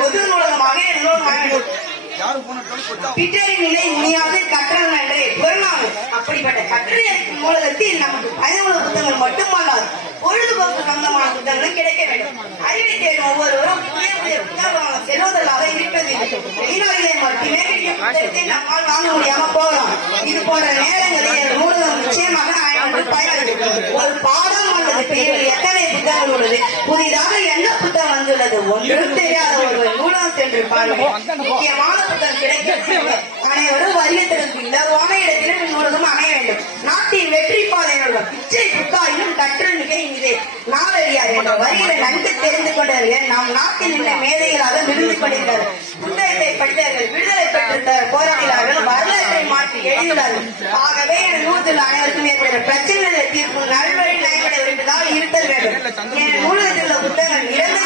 பொது நூலகமாக பிட்டரி நிலை இனியாது கற்றல் நன்றே பொருளாகும். அப்படிப்பட்ட கற்றல் நூலகத்தில் நமக்கு பயனுள்ள புத்தகங்கள் மட்டுமல்லாது பொழுதுபோக்கு சம்பந்தமான புத்தகங்களும் கிடைக்க வேண்டும். அறிவை தேடும் ஒவ்வொருவரும் புதிய புதிய புத்தகமாக செல்வதற்காக இருப்பது வெளிநாடுகளை மட்டுமே புத்தகத்தை நம்மால் வாங்க முடியாம போகலாம். இது போன்ற நேரங்களில் நூலகம் நிச்சயமாக பயனளிக்கும். ஒரு பாடம் அல்லது பிரிவில் எத்தனை புத்தகங்கள் உள்ளது, புதிதாக என்ன புத்தகம் வந்துள்ளது, ஒன்றும் தெரியாத ஒருவர் நூலகம் சென்று பாருங்கள். முக்கியமான புத்தகம் கிடைக்க அனைவரும் வரியத்திற்கு இலவான இடத்திலும் நூலகம் அமைய வேண்டும். நாட்டின் வெற்றி பாதை நூலகம் பிச்சை புத்தாயினும் கற்றல் மிக இனிதே நாளறியார் என்ற வரிகளை நன்கு தெரிந்து கொண்டவர்கள் நாம் நாட்டில் உள்ள மேதைகளாக விருந்து கொண்டிருக்கிறார்கள். புத்தகத்தை படித்தவர்கள் விடுதலை பெற்ற போராடினார்கள், வரலாற்றை மாற்றி எழுதினார்கள். ஆகவே நூற்றில் அனைவருக்கும் ஏற்பட்ட பிரச்சனைகளை தீர்ப்பு நல்வழி நயமடை இருப்பதாக இருத்தல் வேண்டும். நூலகத்தில் உள்ள புத்தகங்கள்